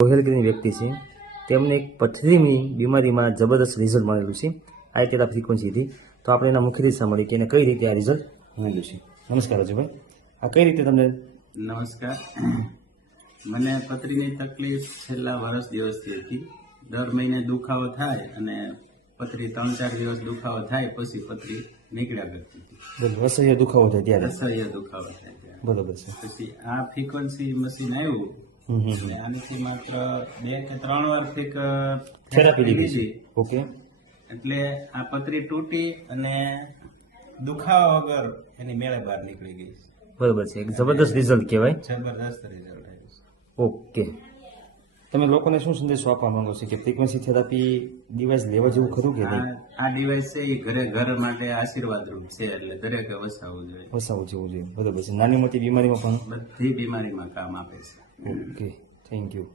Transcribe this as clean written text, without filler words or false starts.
ગોહેલગીરની વ્યક્તિ છે, તેમને એક પથરીની બીમારીમાં જબરદસ્ત રિઝલ્ટ મળેલું છે આ તેરા ફ્રીક્વન્સીથી. તો આપણે એના મુખ્ય રીતે સાંભળીએ કે એને કઈ રીતે આ રિઝલ્ટ મળ્યું છે. નમસ્કાર અજયભાઈ, આ કઈ રીતે તમને? નમસ્કાર. મને પથરીની તકલીફ છેલ્લા વર્ષ દિવસથી હતી. દર મહિને દુખાવો થાય અને પથરી 3-4 દિવસ દુખાવો થાય પછી પથરી નીકળ્યા કરતી હતી. બરાબર, અસહ્ય દુખાવો થાય ત્યારે? અસહ્ય દુખાવો થાય ત્યારે. બરાબર છે. પછી આ ફ્રીક્વન્સી મશીન આવ્યું અને આનાથી માત્ર 2 કે 3 વાર થેરાપી લીધી. ઓકે. એટલે આ પથરી તૂટી અને દુખાવા વગર એની મેળે બહાર નીકળી ગઈ. બરાબર છે, એક જબરદસ્ત રિઝલ્ટ કહેવાય. જબરદસ્ત રિઝલ્ટ આવ્યું છે. ઓકે, તમે લોકોને શું સંદેશો આપવા માંગો છો કે ફ્રીક્વન્સી થેરાપી ડિવાઇસ લેવા જેવું ખરું કે નહીં? આ ડિવાઇસ છે એ ઘર માટે આશીર્વાદરૂપ છે, એટલે દરેકે વસાવવું જોઈએ. વસાવવું જેવું જોઈએ. બરાબર છે. નાની મોટી બીમારીમાં પણ બધી બીમારીમાં કામ આપે છે. Okay, thank you.